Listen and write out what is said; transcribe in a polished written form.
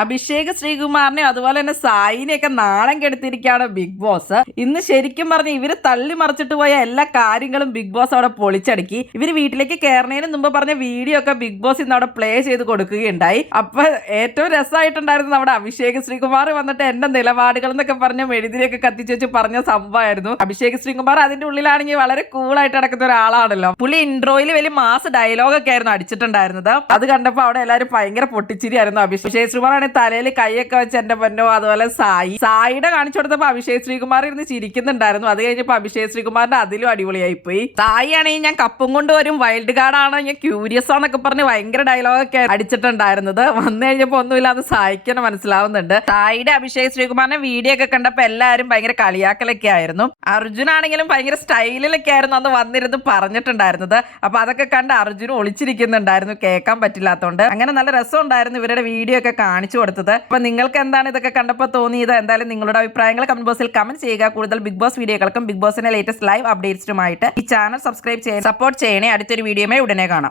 അഭിഷേക് ശ്രീകുമാറിനെ അതുപോലെ തന്നെ സായിനെയൊക്കെ നാണം കെടുത്തിരിക്കുകയാണ് ബിഗ് ബോസ്. ഇന്ന് ശരിക്കും പറഞ്ഞ ഇവര് തള്ളി മറിച്ചിട്ട് പോയ എല്ലാ കാര്യങ്ങളും ബിഗ് ബോസ് അവിടെ പൊളിച്ചടക്കി. ഇവര് വീട്ടിലേക്ക് കയറുന്നതിന് മുമ്പ് പറഞ്ഞ വീഡിയോ ഒക്കെ ബിഗ് ബോസ് ഇന്ന് അവിടെ പ്ലേ ചെയ്ത് കൊടുക്കുകയുണ്ടായി. അപ്പൊ ഏറ്റവും രസമായിട്ടുണ്ടായിരുന്നു നമ്മുടെ അഭിഷേക് ശ്രീകുമാർ വന്നിട്ട് എന്റെ നിലപാടുകൾ എന്നൊക്കെ പറഞ്ഞ മെഴുതിരിയൊക്കെ കത്തിച്ച് വെച്ച് പറഞ്ഞ സംഭവമായിരുന്നു. അഭിഷേക് ശ്രീകുമാർ അതിന്റെ ഉള്ളിലാണെങ്കിൽ വളരെ കൂളായിട്ട് നടക്കുന്ന ഒരാളാണല്ലോ. പുള്ളി ഇൻട്രോയിൽ വലിയ മാസ് ഡയലോഗ് ഒക്കെ ആയിരുന്നു അടിച്ചിട്ടുണ്ടായിരുന്നത്. അത് കണ്ടപ്പോൾ അവിടെ എല്ലാവരും ഭയങ്കര പൊട്ടിച്ചിരിയായിരുന്നു. അഭിഷേക് ശ്രീകുമാർ തലയിൽ കൈയൊക്കെ വെച്ച് എന്റെ പൊന്നോ. അതുപോലെ സായിയുടെ കാണിച്ചു കൊടുത്തപ്പോ അഭിഷേക് ശ്രീകുമാർ ഇരുന്ന് ചിരിക്കുന്നുണ്ടായിരുന്നു. അത് കഴിഞ്ഞപ്പോ അഭിഷേക് ശ്രീകുമാറിന്റെ അതിലും അടിപൊളിയായി പോയി. സായി ആണെങ്കിൽ ഞാൻ കപ്പും കൊണ്ട് വരും, വൈൽഡ് കാർഡ് ആണ്, ഞാൻ ക്യൂരിയസ് ആന്നൊക്കെ പറഞ്ഞ് ഭയങ്കര ഡയലോഗൊക്കെ അടിച്ചിട്ടുണ്ടായിരുന്നത്. വന്നു കഴിഞ്ഞപ്പോ ഒന്നുമില്ലാതെ സായിക്ക് മനസ്സിലാവുന്നുണ്ട്. സായിയുടെ അഭിഷേക് ശ്രീകുമാറിന്റെ വീഡിയോ ഒക്കെ കണ്ടപ്പോ എല്ലാവരും ഭയങ്കര കളിയാക്കലൊക്കെ ആയിരുന്നു. അർജുൻ ആണെങ്കിലും ഭയങ്കര സ്റ്റൈലിലൊക്കെ ആയിരുന്നു അന്ന് വന്നിരുന്ന് പറഞ്ഞിട്ടുണ്ടായിരുന്നത്. അപ്പൊ അതൊക്കെ കണ്ട് അർജുൻ ഒളിച്ചിരിക്കുന്നുണ്ടായിരുന്നു, കേൾക്കാൻ പറ്റില്ലാത്തതുകൊണ്ട്. അങ്ങനെ നല്ല രസം ഉണ്ടായിരുന്നു ഇവരുടെ വീഡിയോ ഒക്കെ കാണിച്ചു കൊടുത്തത്. അപ്പൊ നിങ്ങൾക്ക് എന്താണ് ഇതൊക്കെ കണ്ടപ്പോൾ തോന്നിയത്? എന്തായാലും നിങ്ങളുടെ അഭിപ്രായങ്ങൾ കമന്റ് ബോക്സിൽ കമന്റ് ചെയ്യുക. കൂടുതൽ ബിഗ് ബോസ് വീഡിയോകൾക്കും ബിഗ് ബോസിന്റെ ലേറ്റസ്റ്റ് ലൈവ് അപ്ഡേറ്റ്സുമായിട്ട് ഈ ചാനൽ സബ്സ്ക്രൈബ് ചെയ്യാൻ സപ്പോർട്ട് ചെയ്യണേ. അടുത്തൊരു വീഡിയോയുമായി ഉടനെ കാണാം.